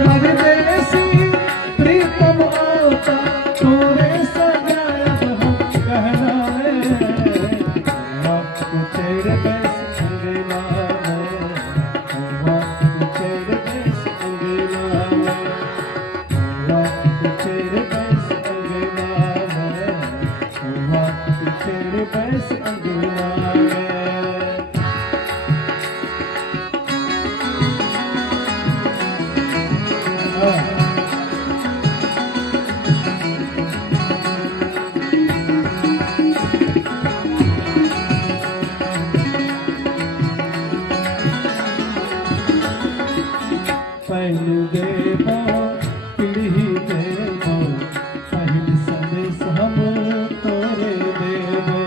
परदेसी प्रीतम आता तोरे सजाया हम कहना आपको तेरे बस अंगना आपको तेरे बस अंगना आपको तेरे बस अंगना आपको तेरे बस अंगना पहलू देवो पीढ़ी देवो पहिल संदेश हम तोरे देवो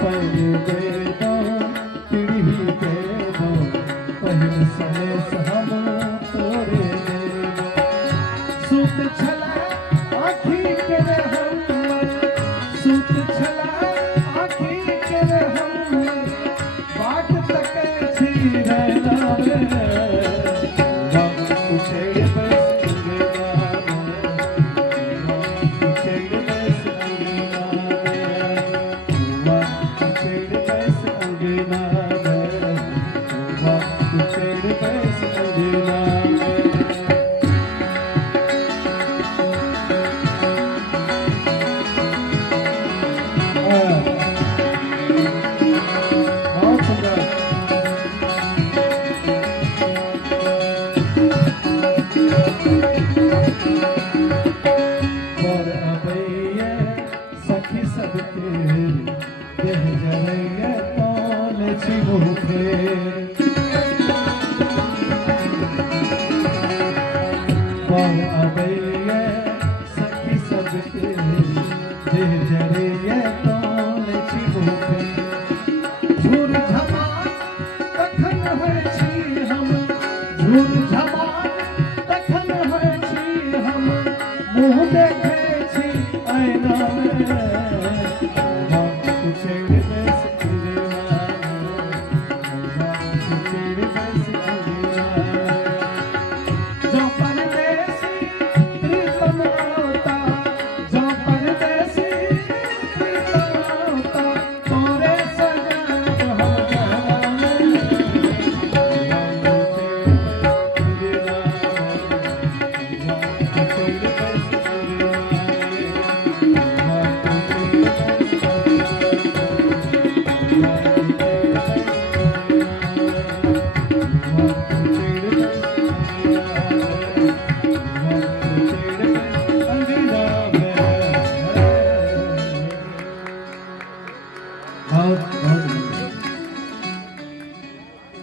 पहलू देवो पीढ़ी देवो पहिल संदेश हम तोरे देवो सूत छला आँखी के हम सूत छला आँखी के हम बाट तके छी रहना वक्त छेड़ बस अंगना वक्त छेड़ बस अंगना वक्त छेड़ बस अंगना वक्त छेड़ बस अंगना बहुत सुंदर और अबैया सखी सबके देह जरैया तौल छिमुखे और अबैया सखी सबके देह जरैया तौल छिमुखे झूर झमा तखन होइ छी हम झूर झमा तखन होइ छी हम मुँह देखै छी ऐना वक्त छेड़ बस अंगना वक्त छेड़ बस अंगना जो परदेसी प्रीतम आता जो परदेसी प्रीतम आता तोरे सजाया हम कहना बहुत